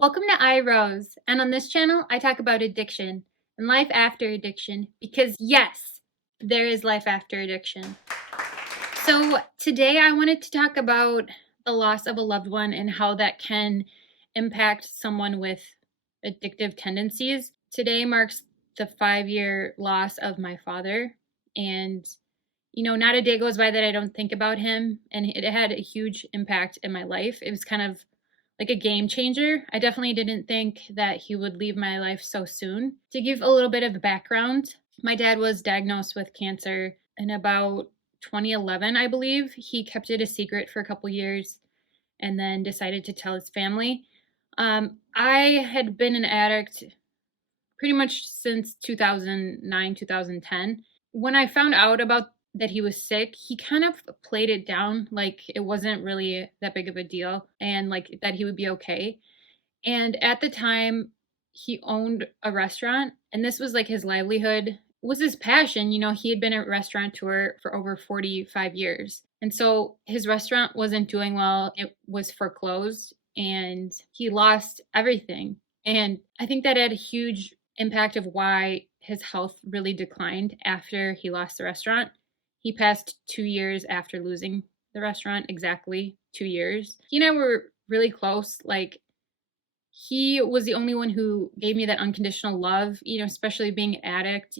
Welcome to iRose, and on this channel, I talk about addiction and life after addiction because, yes, there is life after addiction. So, today I wanted to talk about the loss of a loved one and how that can impact someone with addictive tendencies. Today marks the 5-year loss of my father, and not a day goes by that I don't think about him, and it had a huge impact in my life. It was kind of like a game changer. I definitely didn't think that he would leave my life so soon. To give a little bit of background, my dad was diagnosed with cancer in about 2011, I believe. He kept it a secret for a couple years and then decided to tell his family. I had been an addict pretty much since 2009, 2010. When I found out about that he was sick, he kind of played it down like it wasn't really that big of a deal and like that he would be okay. And at the time, he owned a restaurant and this was like his livelihood, was his passion. He had been a restaurateur for over 45 years. And so his restaurant wasn't doing well. It was foreclosed and he lost everything. And I think that had a huge impact of why his health really declined after he lost the restaurant. He passed 2 years after losing the restaurant, exactly 2 years. He and I were really close. Like, he was the only one who gave me that unconditional love, especially being an addict.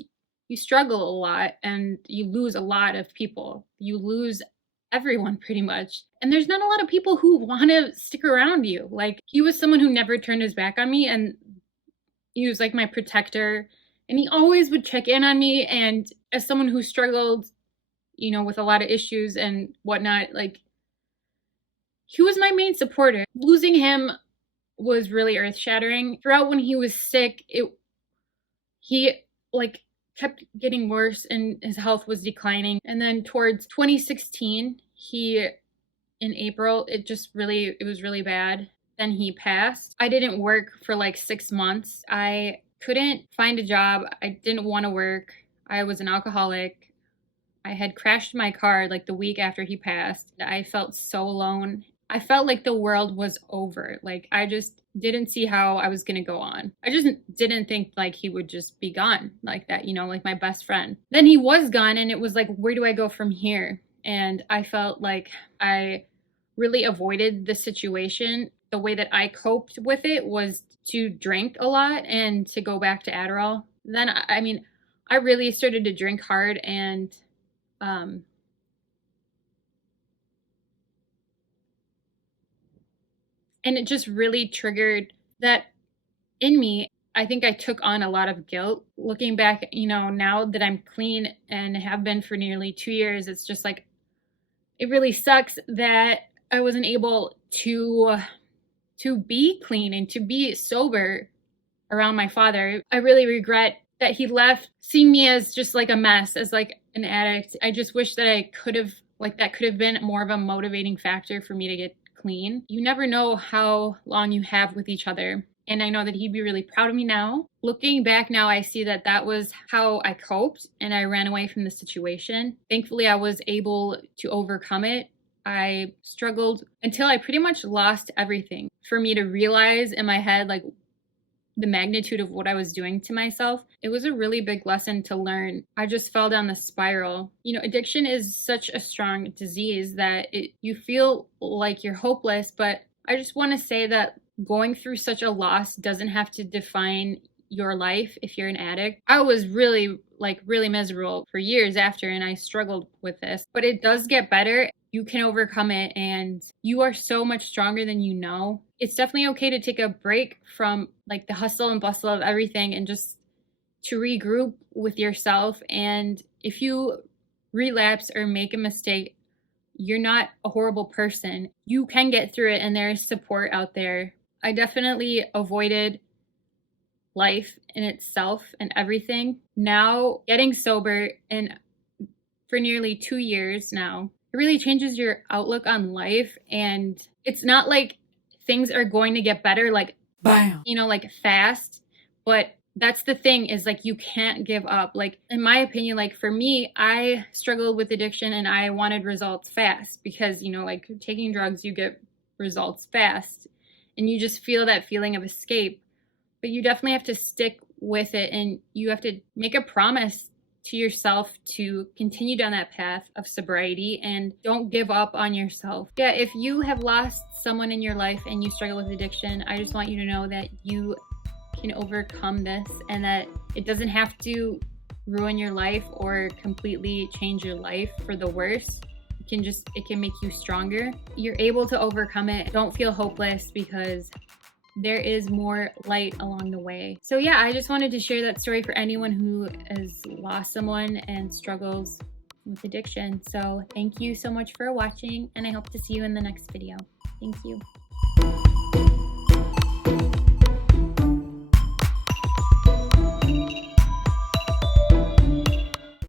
You struggle a lot and you lose a lot of people. You lose everyone pretty much. And there's not a lot of people who want to stick around you. Like, he was someone who never turned his back on me, and he was like my protector. And he always would check in on me. And as someone who struggled with a lot of issues and whatnot, like, he was my main supporter. Losing him was really earth shattering. Throughout when he was sick, he kept getting worse and his health was declining. And then towards 2016, in April, it was really bad. Then he passed. I didn't work for like 6 months. I couldn't find a job. I didn't want to work. I was an alcoholic. I had crashed my car like the week after he passed. I felt so alone. I felt like the world was over. Like, I just didn't see how I was going to go on. I just didn't think like he would just be gone like that, like my best friend. Then he was gone and it was like, where do I go from here? And I felt like I really avoided the situation. The way that I coped with it was to drink a lot and to go back to Adderall. Then, I really started to drink hard and it just really triggered that in me. I think I took on a lot of guilt. Looking back, now that I'm clean and have been for nearly 2 years, it's just like, it really sucks that I wasn't able to be clean and to be sober around my father. I really regret that he left, seeing me as just like a mess, as like an addict. I just wish that that could have been more of a motivating factor for me to get clean. You never know how long you have with each other. And I know that he'd be really proud of me now. Looking back now, I see that that was how I coped and I ran away from the situation. Thankfully, I was able to overcome it. I struggled until I pretty much lost everything. For me to realize in my head, like, the magnitude of what I was doing to myself, it was a really big lesson to learn. I just fell down the spiral. Addiction is such a strong disease that you feel like you're hopeless, but I just want to say that going through such a loss doesn't have to define your life if you're an addict. I was really miserable for years after, and I struggled with this, but it does get better. You can overcome it and you are so much stronger than you know. It's definitely okay to take a break from like the hustle and bustle of everything and just to regroup with yourself. And if you relapse or make a mistake, you're not a horrible person. You can get through it and there is support out there. I definitely avoided life in itself and everything. Now, getting sober and for nearly 2 years now, it really changes your outlook on life. And it's not like things are going to get better, like, bam, like fast. But that's the thing, is like, you can't give up. Like, in my opinion, like for me, I struggled with addiction and I wanted results fast because, like taking drugs, you get results fast. and you just feel that feeling of escape. But you definitely have to stick with it, and you have to make a promise to yourself to continue down that path of sobriety and don't give up on yourself. Yeah, if you have lost someone in your life and you struggle with addiction, I just want you to know that you can overcome this and that it doesn't have to ruin your life or completely change your life for the worse. It can make you stronger. You're able to overcome it. Don't feel hopeless, because there is more light along the way. So yeah, I just wanted to share that story for anyone who has lost someone and struggles with addiction. So thank you so much for watching, and I hope to see you in the next video. Thank you.